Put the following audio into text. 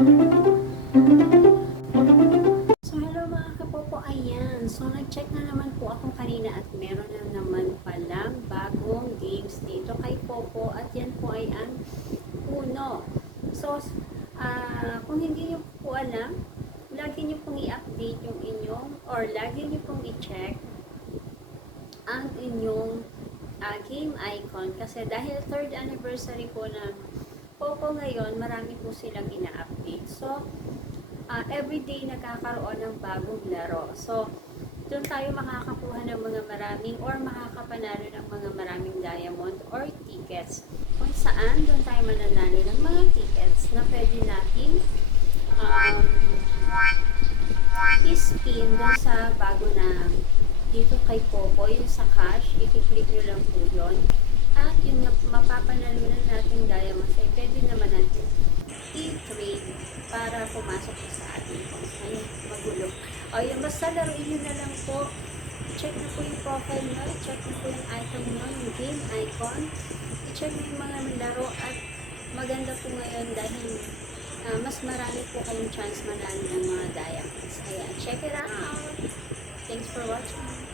So, hello mga kapopo, ayan. So, nag-check na naman po ako kanina at meron na naman palang bagong games dito kay Popo at yan po ay ang Uno. So, kung hindi nyo po alam, lagi nyo pong i-update yung inyong or lagi nyo pong i-check ang inyong game icon kasi dahil 3rd anniversary po ng Popo ngayon, marami po silang ina-update. So, everyday nagkakaroon ng bagong laro. So, doon tayo makakakuha ng mga maraming or makakapanalo ng mga maraming diamond or tickets. Kung saan, doon tayo mananalo ng mga tickets na pwede natin i-spin doon sa bago na dito kay Popo, yung sa cash, i-click nyo lang po yun. At yung mapapanalunan natin diamonds ay pwede naman natin i-trade para pumasok sa ating coins. Ayun, magulo. O yun, basta laruin nyo na lang po. I-check na po yung profile nyo, i-check na po yung icon nyo, yung game icon. I-check na yung mga laro at maganda po ngayon dahil mas marami po kayong chance manalo ng mga diamonds. Ayan, check it out! Thanks for watching!